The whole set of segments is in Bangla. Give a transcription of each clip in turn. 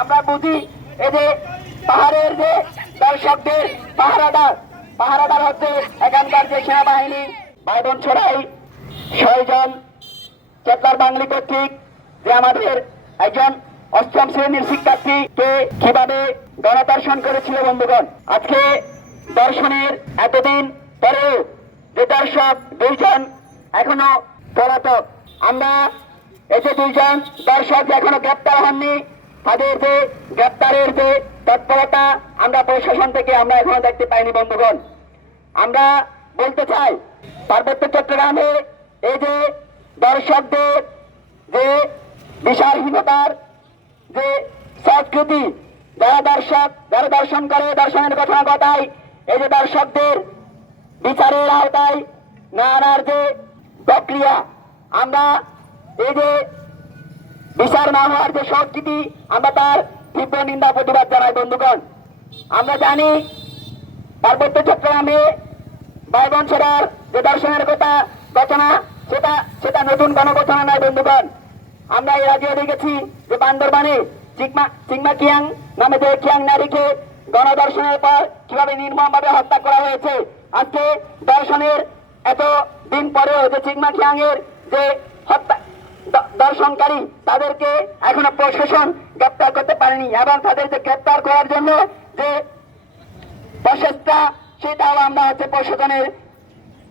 আমরা বুঝি এই যে পাহাড়ের যে দর্শকদের পাহারাদার পাহারাদার হচ্ছে এখানকার যে সেনাবাহিনী বাইবন ছড়াই, ছয়জন চেতলার বাঙালি কর্তৃক যে আমাদের একজন অষ্টম শ্রেণির শিক্ষার্থীকে কীভাবে গণদর্শন করেছিল বন্ধুগণ। আজকে দর্শনের এতদিন পরেও যে দর্শক দুইজন এখনও পলাতক, আমরা এই যে দুইজন দর্শক এখনও গ্রেপ্তার হননি তাদের যে গ্রেপ্তারের যে তৎপরতা আমরা প্রশাসন থেকে আমরা এখনও দেখতে পাইনি, বন্ধুগণ। আমরা বলতে চাই, পার্বত্য চট্টগ্রামে এই যে দর্শকদের যে বিশালহীনতার যে সংস্কৃতি, যারা দর্শক, যারা দর্শন করে, দর্শনের ঘটনা ঘটায় এই যে দর্শকদের বিচারের আওতায় না আনার যে প্রক্রিয়া, আমরা এই যে বিচার না হওয়ার যে সংস্কৃতি আমরা তার তীব্র নিন্দা, প্রতিবাদ জানাই, বন্ধুগণ। আমরা জানি পার্বত্য চট্টগ্রামে বাইবন বাইবংশরার যে দর্শনের কথা ঘটনা, সেটা সেটা নতুন কোনো ঘটনা নয়, বন্ধুগণ। আমরা এর আগেও দেখেছি যে বান্দরবানে চিকমা চিকমা কিয়াং নামে যে কিয়াং নারীকে গণদর্শনের পর কীভাবে নির্মমভাবে হত্যা করা হয়েছে, আজকে দর্শনের এত দিন পরেও যে চিকমা কিয়াং এর যে হত্যা দর্শনকারী তাদেরকে এখনও প্রশাসন গ্রেপ্তার করতে পারেনি এবং তাদেরকে গ্রেপ্তার করার জন্য যে প্রচেষ্টা, সেটাও আমরা হচ্ছে প্রশাসনের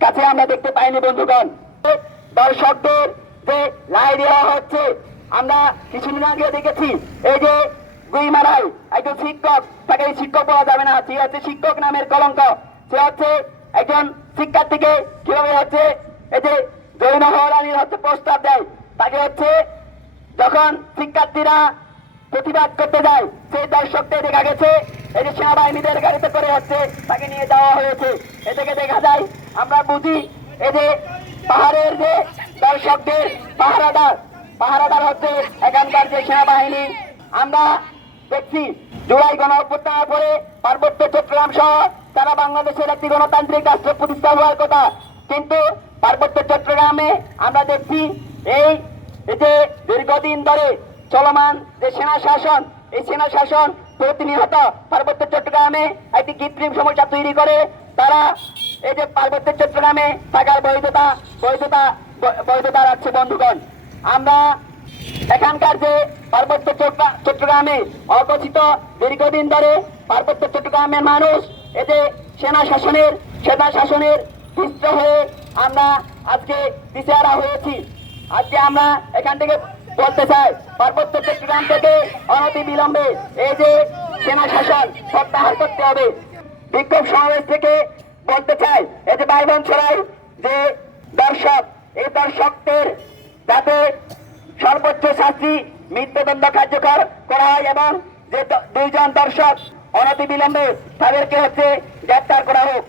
কাছে আমরা দেখতে পাইনি, বন্ধুগণ। দর্শকদের যে লাই দেওয়া হচ্ছে, আমরা কিছুদিন আগে দেখেছি, এই যে গুই মারাই একজন শিক্ষক, তাকে শিক্ষক বলা যাবে না, সে হচ্ছে শিক্ষক নামের কলঙ্ক। সে হচ্ছে একজন শিক্ষার্থীকে কীভাবে হচ্ছে, এই যে জৈন হরানির হচ্ছে প্রস্তাব দেয়। তাকে হচ্ছে, যখন শিক্ষার্থীরা প্রতিবাদ করতে যায়, সেই দর্শকদের দেখা গেছে যে সেনাবাহিনীদের গাড়িতে করে হচ্ছে, তাকে নিয়ে যাওয়া হয়েছে। এ থেকে দেখা যায়, আমরা বুঝি, এই যে পাহাড়ের যে দর্শকদের পাহারাদার পাহারাদার হচ্ছে এখানকার যে সেনাবাহিনী, আমরা দেখছি, জুলাই গণ অভ্যুত্থানের পরে পার্বত্য চট্টগ্রাম সহ সারা বাংলাদেশের একটি গণতান্ত্রিক রাষ্ট্র প্রতিষ্ঠা হওয়ার কথা। কিন্তু পার্বত্য চট্টগ্রামে আমরা দেখছি এই যে দীর্ঘদিন ধরে চলমান যে সেনা শাসন, এই সেনা শাসন প্রতিনিয়ত পার্বত্য চট্টগ্রামে একটি কৃত্রিম সমস্যা তৈরি করে, তারা এই যে পার্বত্য চট্টগ্রামে থাকার বৈধতা বৈধতা বৈধতা রাখছে বন্ধুগণ। আমরা এখানকার যে পার্বত্য চট্টগ্রা- চট্টগ্রামে অগঠিত দীর্ঘদিন ধরে পার্বত্য চট্টগ্রামের মানুষ এতে সেনা শাসনের সেনা শাসনের হয়ে আমরা আজকে পিছিয়ারা হয়েছি। আজকে আমরা এখান থেকে বলতে চাই, পার্বত্য চট্টগ্রাম থেকে অনতি বিলম্বে এই যে সেনা শাসন প্রত্যাহার করতে হবে। বিক্ষোভ সমাবেশ থেকে বলতে চাই, এই যে বাইবন ছড়াই যে দর্শক, এই দর্শকদের যাতে সর্বোচ্চ শাস্তি মৃত্যুদণ্ড কার্যকর করা হয় এবং যে দুইজন দর্শক অনতি বিলম্বে তাদেরকে হচ্ছে গ্রেপ্তার করা হোক।